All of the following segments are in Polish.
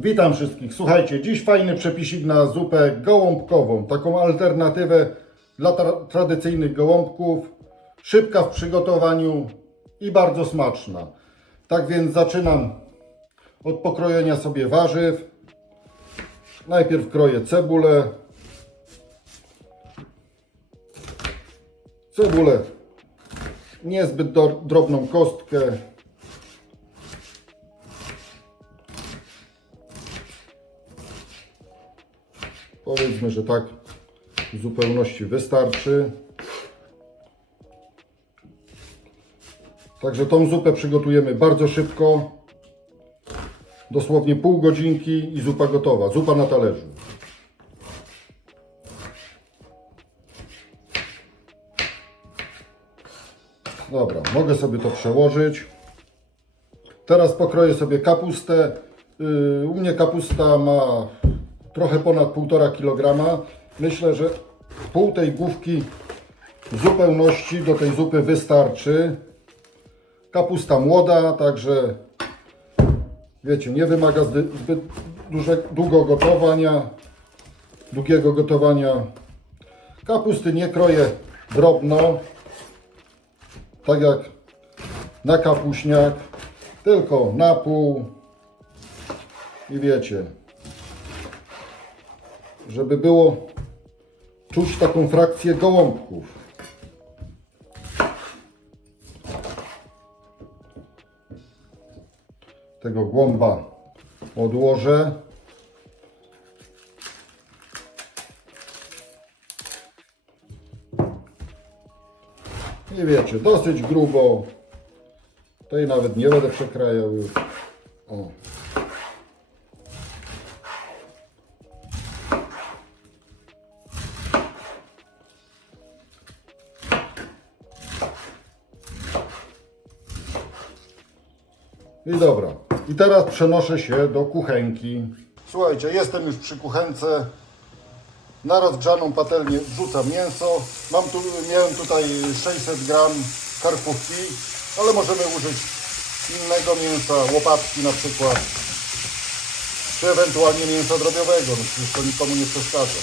Witam wszystkich. Słuchajcie, dziś fajny przepisik na zupę gołąbkową. Taką alternatywę dla tra- tradycyjnych gołąbków. Szybka w przygotowaniu i bardzo smaczna. Tak więc zaczynam od pokrojenia sobie warzyw. Najpierw kroję cebulę. Cebulę niezbyt drobną kostkę. Powiedzmy, że tak w zupełności wystarczy. Także tą zupę przygotujemy bardzo szybko. Dosłownie pół godzinki i zupa gotowa. Zupa na talerzu. Dobra, mogę sobie to przełożyć. Teraz pokroję sobie kapustę. Yy, U mnie kapusta ma trochę ponad 1,5 kg. Myślę, że pół tej główki w zupełności do tej zupy wystarczy. Kapusta młoda, także wiecie, nie wymaga zbyt duże, długo gotowania, długiego gotowania. Kapusty nie kroję drobno, tak jak na kapuśniak, tylko na pół i wiecie, żeby było czuć taką frakcję gołąbków. Tego głąba odłożę. I wiecie, dosyć grubo. Tej nawet nie będę przekrajał już. O. I dobra. I teraz przenoszę się do kuchenki. Słuchajcie, jestem już przy kuchence. Na rozgrzaną patelnię wrzucam mięso. Mam tu, miałem tutaj 600 gram karkówki, ale możemy użyć innego mięsa, łopatki na przykład. Czy ewentualnie mięsa drobiowego, no przecież to nikomu nie przeszkadza.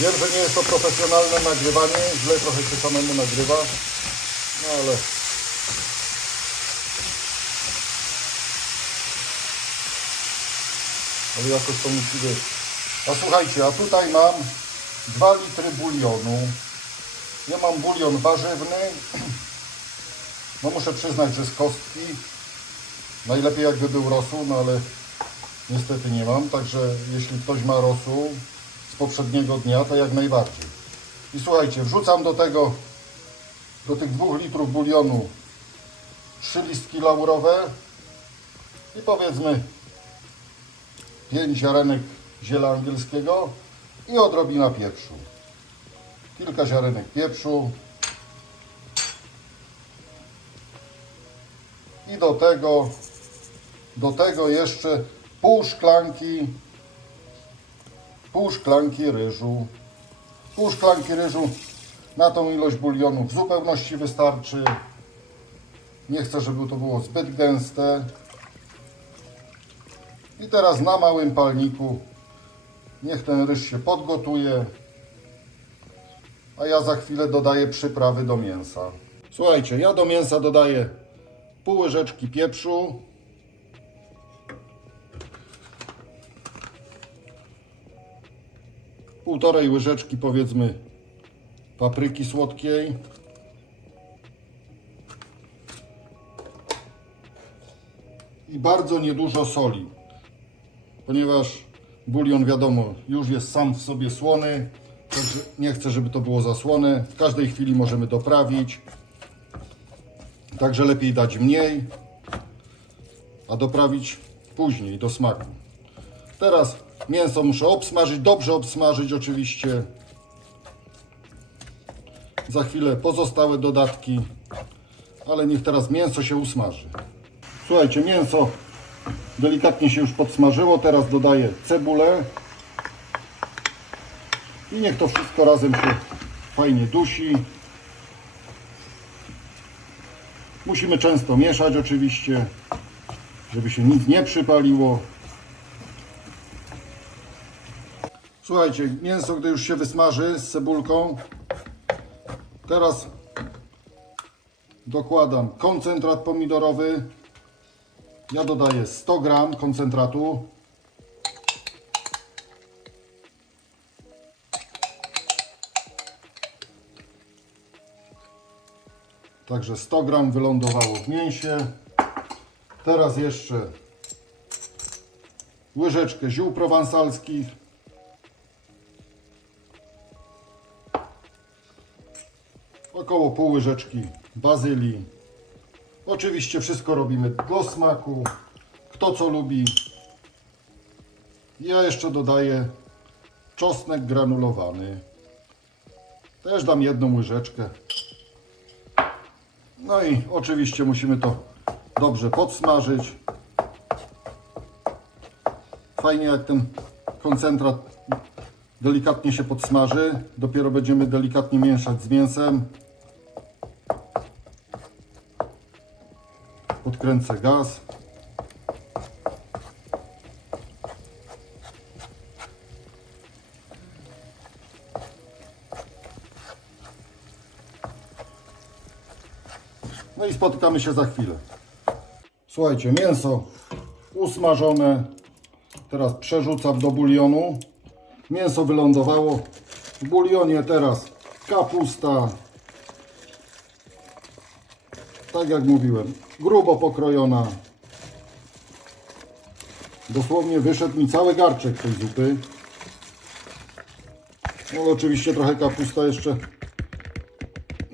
Wiem, że nie jest to profesjonalne nagrywanie, źle trochę się samemu nagrywa, no ale ale jakoś to musi być. A słuchajcie, a tutaj mam 2 litry bulionu. Ja mam bulion warzywny. No muszę przyznać, że z kostki. Najlepiej jakby był rosół, no ale niestety nie mam. Także jeśli ktoś ma rosół z poprzedniego dnia, to jak najbardziej. I słuchajcie, wrzucam do tego, do tych 2 litrów bulionu 3 listki laurowe i powiedzmy 5 ziarenek ziela angielskiego i odrobina pieprzu. Kilka ziarenek pieprzu. I do tego, do tego jeszcze pół szklanki, pół szklanki ryżu. Pół szklanki ryżu na tą ilość bulionu w zupełności wystarczy. Nie chcę, żeby to było zbyt gęste. I teraz na małym palniku niech ten ryż się podgotuje, a ja za chwilę dodaję przyprawy do mięsa. Słuchajcie, ja do mięsa dodaję pół łyżeczki pieprzu, półtorej łyżeczki powiedzmy papryki słodkiej, i bardzo niedużo soli ponieważ bulion wiadomo już jest sam w sobie słony, także nie chcę, żeby to było zasłone. W każdej chwili możemy doprawić, także lepiej dać mniej, a doprawić później do smaku. Teraz mięso muszę obsmażyć, dobrze obsmażyć oczywiście. Za chwilę pozostałe dodatki, ale niech teraz mięso się usmaży. Słuchajcie, mięso delikatnie się już podsmażyło. Teraz dodaję cebulę. I niech to wszystko razem się fajnie dusi. Musimy często mieszać oczywiście, żeby się nic nie przypaliło. Słuchajcie, mięso gdy już się wysmaży z cebulką, teraz dokładam koncentrat pomidorowy. Ja dodaję 100 gram koncentratu. Także 100 gram wylądowało w mięsie. Teraz jeszcze łyżeczkę ziół prowansalskich. Około pół łyżeczki bazylii. Oczywiście wszystko robimy do smaku. Kto co lubi. Ja jeszcze dodaję czosnek granulowany. Też dam jedną łyżeczkę. No i oczywiście musimy to dobrze podsmażyć. Fajnie jak ten koncentrat delikatnie się podsmaży. Dopiero będziemy delikatnie mieszać z mięsem. Podkręcę gaz. No i spotykamy się za chwilę. Słuchajcie, mięso usmażone. Teraz przerzucam do bulionu. Mięso wylądowało. W bulionie teraz kapusta. Tak jak mówiłem, grubo pokrojona. Dosłownie wyszedł mi cały garczek tej zupy. No oczywiście trochę kapusta jeszcze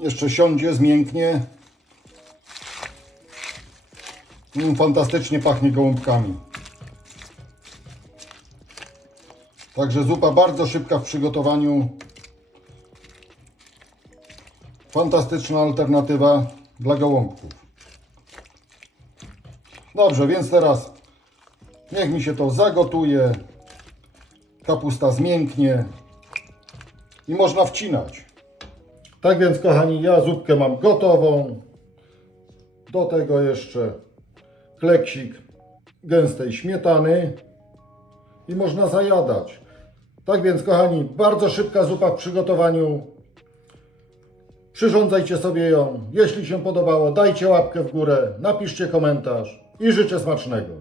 jeszcze siądzie, zmięknie. Mm, fantastycznie pachnie gołąbkami. Także zupa bardzo szybka w przygotowaniu. Fantastyczna alternatywa dla gołąbków. Dobrze, więc teraz niech mi się to zagotuje. Kapusta zmięknie i można wcinać. Tak więc, kochani, ja zupkę mam gotową. Do tego jeszcze kleksik gęstej śmietany i można zajadać. Tak więc, kochani, bardzo szybka zupa w przygotowaniu. Przyrządzajcie sobie ją. Jeśli się podobało, dajcie łapkę w górę, napiszcie komentarz i życzę smacznego.